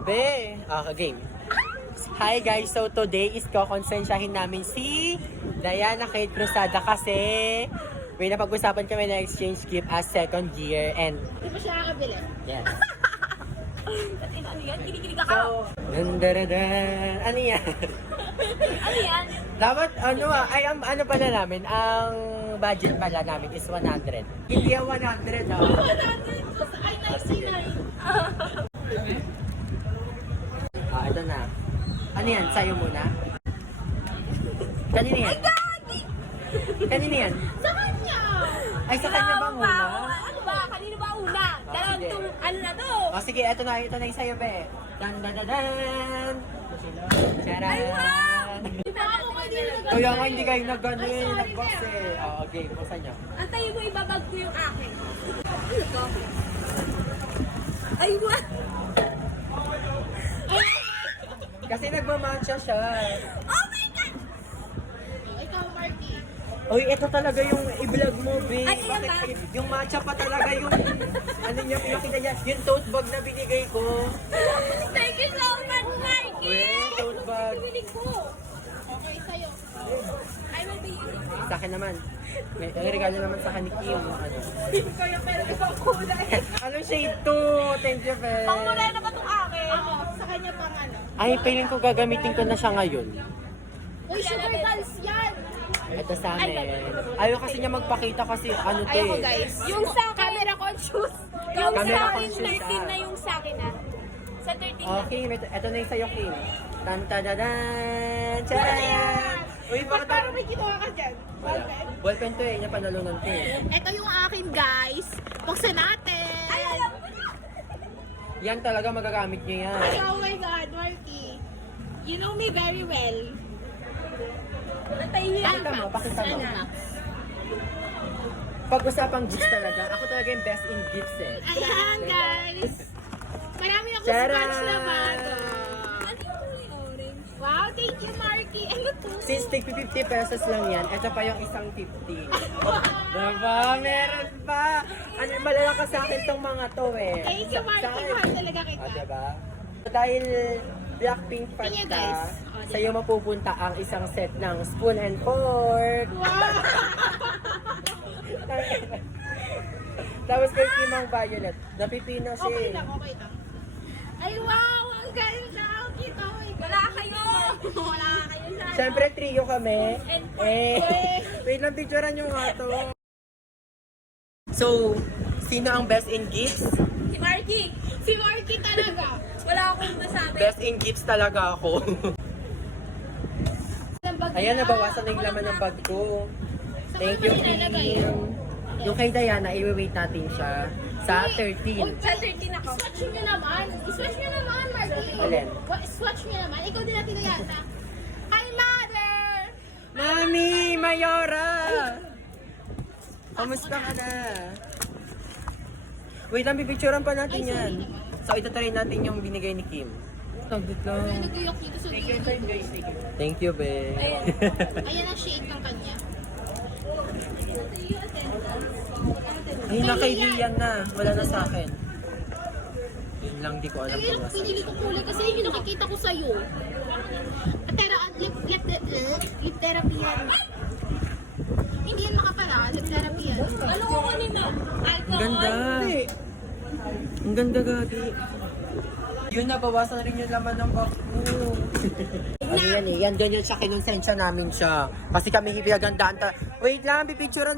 Be, game. Hi guys, so today is kokonsensyahin namin si Diana Kate Cruzada kasi may napag-usapan kami na exchange gift as second year and... Di ba siya nakabili? Yes. Ano yan? Kinikilig So, ako. Ano yan? Ano yan? Dapat, ano pala namin, ang budget pala namin is 100. Hindi yan 100, no? 100 ay 99. Ito na. Ano yan? Sa'yo muna? Kanina yan? Kanina yan? Sa kanya! Ay, sa kanya ba muna? Ano ba? Kanino ba una? Dalawang sige. ano na to? O sige, ito na yung sa'yo, be. Dan, dan, dan, dan. Charan! Ay, wow! Di ba ako kayo dito nag- Kaya nga hindi kayo nag-ano Ay, eh, sorry, nag-box be. eh. Oo, game. Buksan nyo. Antayin mo, ibabag ko yung akin. Ano to? Ay, what? Kasi nagmamatcha siya. Oh my God! Ikaw, Marky. Uy, ito talaga yung i-vlog mo, be. Ay, yan ba? Yung matcha pa talaga yung... ano niya, pinakita niya. Yung tote bag na binigay ko. Thank you so much, Marky! Uy, tote bag. Bibili ko. Okay, sa'yo. I will be using this. Sa akin naman. May regalo naman sa akin ni Kim. Ano? Kaya pero ibang kulay. Anong shade to? Thank you, be. Pang kulay na ba itong akin? Ako, sa kanya pang ano. Ay, feeling ko gagamitin ko na siya ngayon. Uy, super dolls yan! Ito sa amin. Ayaw kasi niya magpakita kasi ano to Ayoko eh. guys. Yung sa camera conscious. Yung Camera sa akin, conscious 13 ka. na yung sa akin ah. Sa 13 na. Okay, ito na yung sa'yo, Kim. Tan-tadadan! Charan! Uy, bakit Parang may ginawa ka dyan. Wala. Ballpen to eh, napanalunan to eh. Ito yung akin guys. Buksan natin. Ay, alam mo na. Yan talaga magagamit niyo yan. Oh my God, Marky. You know me very well. Pakita mo, pakita mo. Pag-usapang gifts talaga, ako talaga yung best in gifts eh. Ayan guys. Marami akong Charan! scotch na ba ito? Wow, thank you Marky. Ano to? Since take 50 pesos lang yan, ito pa yung isang 50. Diba? Meron pa! Ano, malalakas sa akin tong mga to eh. Thank you Marky. Mahal talaga kita. Diba? Dahil Blackpink fan Tingnan, ka, guys. sa'yo mapupunta ang isang set ng spoon and fork. Wow! Tapos kay Kimang Violet, napipino siya Okay eh. lang, okay lang. Ay wow! Ang ganda! Ang cute! Oh my God. Wala kayo! Wala kayo sa Siyempre trio kami. And Wait lang, picturean nyo nga to. So, sino ang best in gifts? Si Marky! Si Marky talaga! Wala akong masabi. Best in gifts talaga ako. Ayan, nabawasan na yung laman ng bag ko. Thank you, Kim. Yung kay Diana, i-wait natin siya sa 13. Sa 13 ako. Swatch nyo naman. Swatch nyo naman, Marky. Alin? Swatch nyo naman. Ikaw din natin yata. Hi, Mother! Mami! Mayora! Kamusta ka na? Wait lang, pipicturean pa natin yan. So, itatry natin yung binigay ni Kim. Taglit lang. Naguyok dito sa dulo. Thank you, be. Ayan. Ayan ang shade ng kanya. Ay, nakaibigan na. Wala na sa akin. Yun lang, di ko alam Kaya kung nasa. pinili ko kulay kasi yun yung nakikita ko sa'yo. Pero lip therapy yan. Hindi yan makapala. Lip therapy yan. Ano ko kanina? Ang ganda. Ang ganda, gagi. Yun, nabawasan rin yung laman ng bag ko. Ano yan eh, yan doon yung sa kinonsensya namin siya. Kasi kami hipiyagandaan ta. Wait lang, pipicturean